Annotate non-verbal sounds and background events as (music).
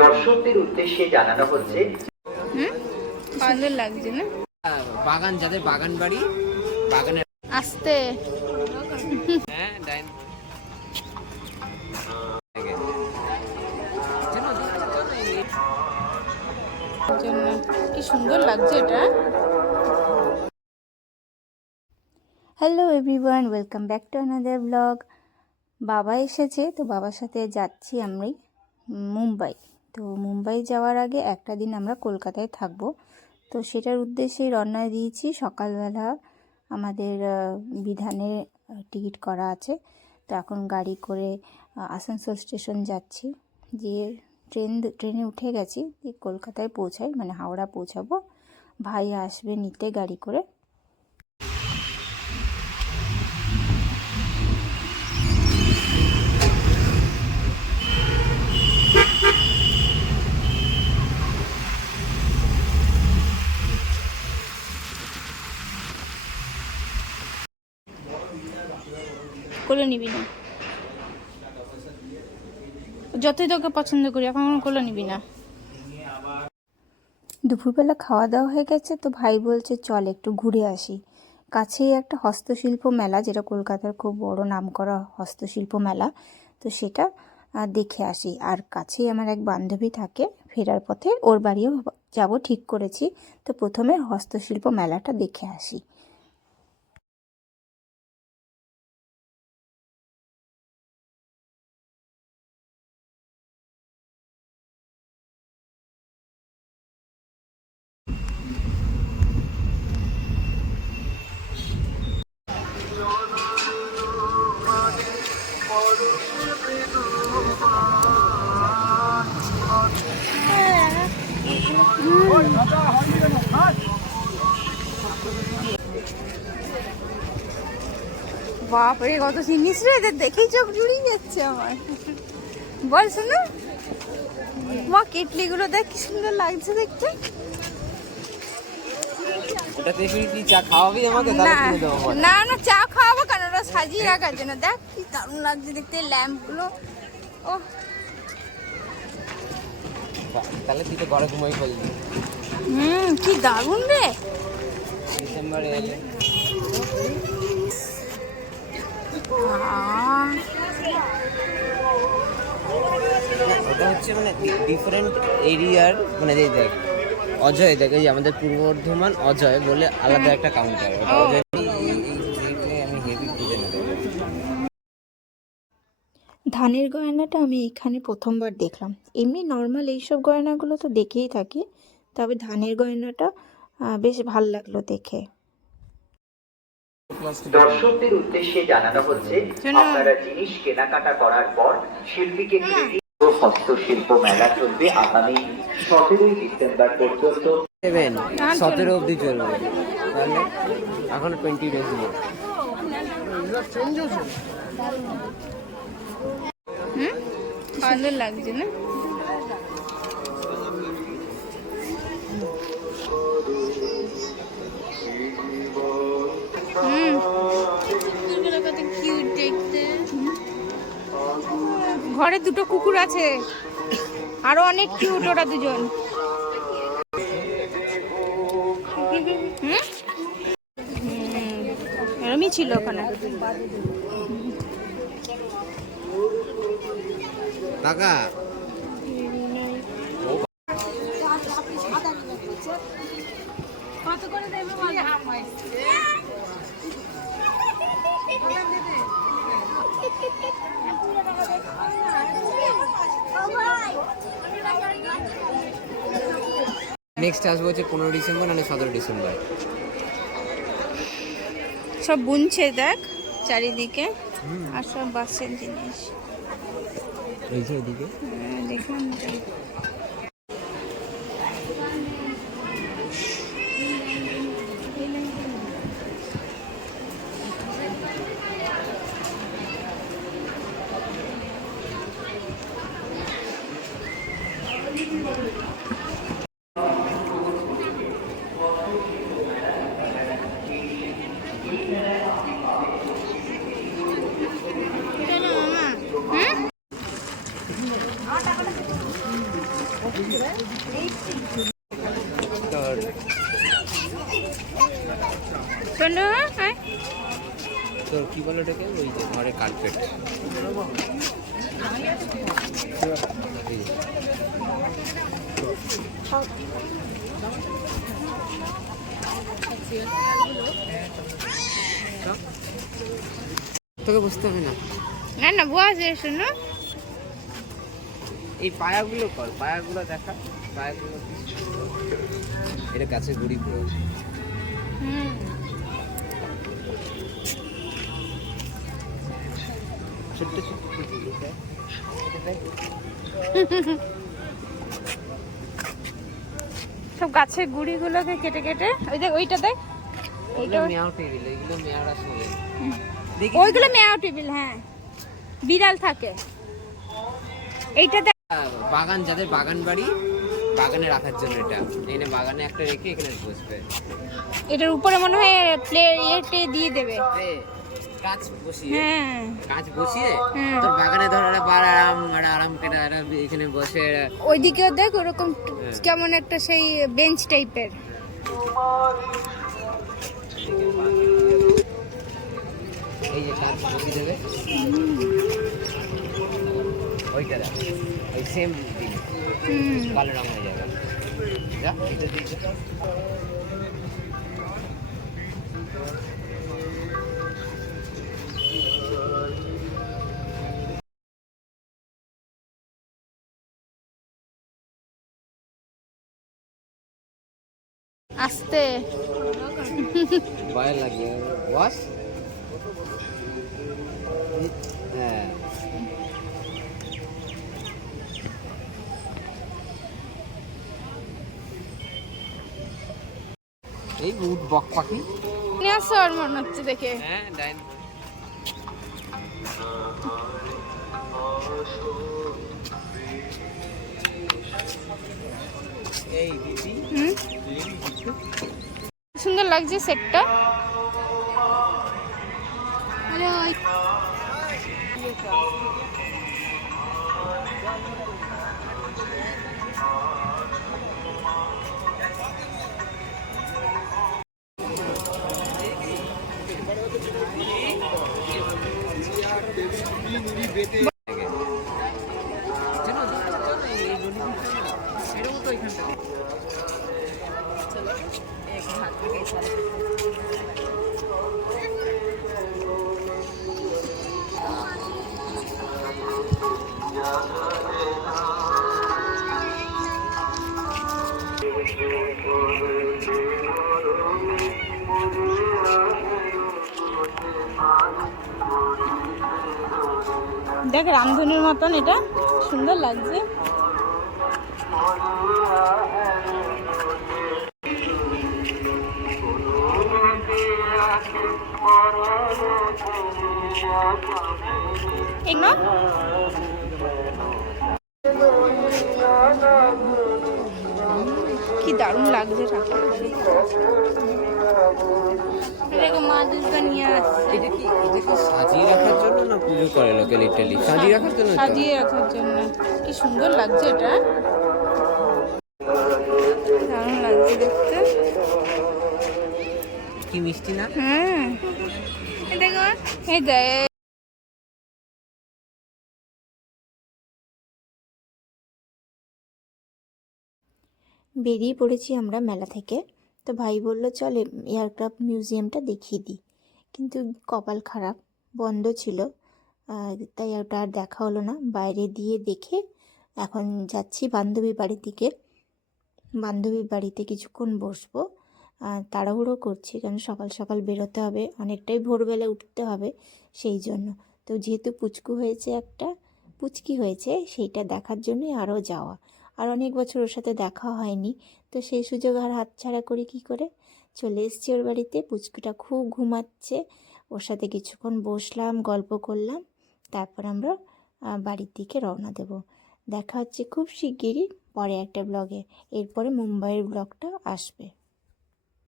দর্শকদের উদ্দেশ্যে জানানো হচ্ছে সুন্দর লাগছে না? বাগান যাদের বাগান বাড়ি বাগানের আসতে। হ্যাঁ ডাইন। কি সুন্দর লাগছে এটা। Hello everyone welcome back to another blog বাবা এসেছে তো বাবার সাথে যাচ্ছি আমি। মুম্বাই। তো মুম্বাই যাওয়ার আগে একটা দিন আমরা কলকাতায় থাকব। তো সেটার উদ্দেশ্যেই রওনা দিয়েছি। সকালবেলা আমাদের বিধানে টিকিট করা আছে। তো এখন গাড়ি করে আসানসোল স্টেশন যাচ্ছি। গিয়ে ট্রেন, ট্রেনে উঠে গেছি। কলকাতায় পৌঁছাই। মানে হাওড়া পৌঁছাবো। ভাই আসবে নিতে গাড়ি করে। কোলে নিবি না। যতই তোকে পছন্দ করি, এখন কোলে নিবি না। দুপুরবেলা খাওয়া দাওয়া হয়ে গেছে তো ভাই বলছে, চল একটু ঘুরে আসি। কাছেই একটা হস্তশিল্প মেলা, যেটা কলকাতার খুব বড় নামকরা হস্তশিল্প মেলা, তো সেটা দেখে আসি। আর কাছেই আমার এক বান্ধবী থাকে, ফেরার পথে, ওর বাড়িও যাব ঠিক করেছি। তো প্রথমে হস্তশিল্প মেলাটা দেখে আসি। বাপরে কত জিনিস রে এদের দেখেই চোখ জুড়িয়ে যাচ্ছে আমার। বল শোনো মা কেটলিগুলো দেখ কি সুন্দর লাগছে দেখতে। না না না চা খাওয়াবো কেন ওরা সাজিয়ে রাখার জন্য। দেখ কি দারুণ লাগছে দেখতে ল্যাম্পগুলো। ও তাহলে তুই তো ঘরে ঘুমাই ফেলবি হুম কি দারুণ রে। ডিসেম্বরে ওটা হচ্ছে মানে ডিফারেন্ট এরিয়ার মানে এই দেখ অজয় দেখ এই আমাদের পূর্ব বর্ধমান অজয় বলে আলাদা একটা কাউন্টার ওটা অজয় এই- এই- এই জিনিসটাই আমি হেভি খুঁজে নেব। ধানের গয়নাটা আমি এখানে প্রথমবার দেখলাম। এমনি নর্মাল এইসব গয়নাগুলো তো দেখেই থাকি তবে ধানের গয়নাটা বেশ ভালো লাগল দেখে। দর্শকদের উদ্দেশ্যে জানানো হচ্ছে আপনারা জিনিস কেনাকাটা করার পর শিল্পীকে ক্রেডিট হস্তশিল্প মেলা চলবে আগামী সতেরোই ডিসেম্বর পর্যন্ত। সেভেন সতেরো অবধি চলবে। তাহলে এখন টোয়েন্টি ডেজ সুন্দর লাগছে না? ঘরে দুটো কুকুর আছে। আরও অনেক কিউট ওরা দুজন। এরমই ছিল ওখানে। কাকা কত করে দেবে বল নেক্সট আসব হচ্ছে পনেরো ডিসেম্বর মানে সতেরো ডিসেম্বর। সব বুনছে দেখ চারিদিকে। আর সব বাসের জিনিস। এই যে এদিকে। হ্যাঁ, দেখলাম তো। হুম তোর শোনো হ্যাঁ তোর কি বলে ওটাকে? ওই যে ঘরে কার্পেট তোকে বুঝতে হবে না। না না বসে শোনো। এই পায়াগুলো কর পায়াগুলো দেখা পায়াগুলো এটা গাছের গুড়ি পুরো হুম। ছোট্ট (laughs) ছোট্ট। সব গাছের গুড়িগুলোকে কেটে কেটে। ওই দেখ ওইটা দেখ। টেবিল ওইগুলো মেয়াও হ্যাঁ। বিড়াল থাকে। এইটা দেখ। বাগান যাদের বাগান বাড়ি বাগানে রাখার জন্য এটা। এখানে বাগানে একটা রেখে এখানে বসবে। এটার উপরে মনে হয় প্লে দিয়ে দেবে। গাছ বসিয়ে হ্যাঁ। গাছ বসিয়ে তোর বাগানে ধর একটা বার আরাম একটা আরাম কেটে এখানে বসে ওইদিকেও দেখ ওরকম হ্যাঁ। কেমন একটা সেই বেঞ্চ টাইপের এই যে গাছ বসিয়ে দেবে। ওইটা দেখ ওই সেম কালো রং হয়ে যাবে। যা এটা দিয়ে আস্তে। ভয় লাগে ওয়াশ হ্যাঁ। এই উট বক পাখি। নিয়ে আসো আর মনে হচ্ছে দেখে। হ্যাঁ ডাইন। সুন্দর লাগছে সেটটা দেখ রামধনুর মতন এটা সুন্দর লাগছে? কি দারুণ লাগছে ঠাকুর দুর্গা নিয়ে আসছে। এটা কি এটা কি সাজিয়ে রাখার জন্য না পুজো করে লোকে লিটারালি সাজিয়ে রাখার জন্য সাজিয়ে রাখার জন্য। কি সুন্দর লাগছে এটা। দারুণ লাগছে দেখতে। কি মিষ্টি না? এই দেখো এই দেখ। বেরিয়ে পড়েছি আমরা মেলা থেকে। তো ভাই বলল, চল এয়ারক্রাফট মিউজিয়ামটা দেখিয়ে দিই। কিন্তু কপাল খারাপ, বন্ধ ছিল। তাই ওটা আর দেখা হলো না। বাইরে দিয়ে দেখে এখন যাচ্ছি বান্ধবীর বাড়ির দিকে। বান্ধবীর বাড়িতে কিছুক্ষণ বসবো। তাড়াহুড়ো করছি, কারণ সকাল সকাল বেরোতে হবে। অনেকটাই ভোরবেলা উঠতে হবে সেই জন্য। তো যেহেতু পুচকু হয়েছে একটা, পুচকি হয়েছে, সেইটা দেখার জন্যই আরও যাওয়া। আর অনেক বছর ওর সাথে দেখা হয়নি। তো সেই সুযোগ আর হাতছাড়া করি কি করে? চলে এসছি ওর বাড়িতে। পুচকুটা খুব ঘুমাচ্ছে। ওর সাথে কিছুক্ষণ বসলাম, গল্প করলাম। তারপর আমরা বাড়ির দিকে রওনা দেব। দেখা হচ্ছে খুব শিগগিরই পরে একটা ব্লগে এরপরে মুম্বাইয়ের ব্লগটা আসবে।